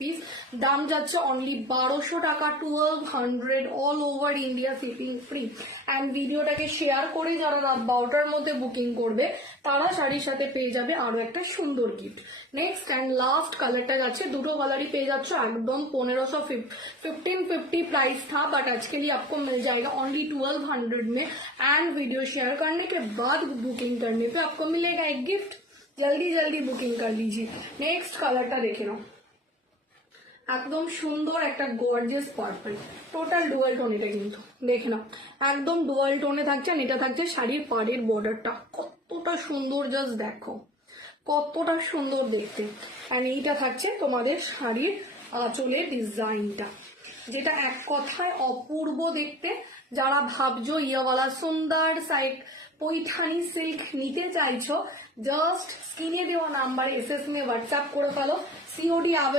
Piece দাম যাচ্ছে only 1200 টাকা, 1200 all over India shipping free. And ভিডিওটাকে শেয়ার করে যারা রাত 12টার মধ্যে বুকিং করবে তারা শাড়ির সাথে পেয়ে যাবে আরো একটা সুন্দর গিফট। নেক্সট অ্যান্ড লাস্ট কালারটা যাচ্ছে, দুটো कालर ही पे जाच्छो एकदम 1550 प्राइस था, बट आज के लिए आपको मिल जाएगा ओनली 1200 में। एंड वीडियो शेयर करने के बाद बुकिंग करने पे आपको मिलेगा एक गिफ्ट। जल्दी जल्दी बुकिंग कर लीजिए। नेक्स्ट কালারটা দেখে নাও, একদম সুন্দর একটা gorgeous purple, total dual tone. এটা কিন্তু দেখে নাও একদম ডুয়াল টোনে থাকছে। এটা থাকছে শাড়ির পাড়ের বর্ডারটা, কতটা সুন্দর, জাস্ট দেখো কতটা সুন্দর দেখতে। আর এইটা থাকছে তোমাদের শাড়ির আঁচলের ডিজাইনটা, যেটা এক কথায় অপূর্ব দেখতে। যারা ভাবছো ইয়াওয়ালা সুন্দর সাইড পৈঠানি সিল্ক নিতে চাইছো, জাস্ট স্ক্রিনে দেওয়া নাম্বারে এসএস মে হোয়াটসঅ্যাপ করে ফেলো। COD available.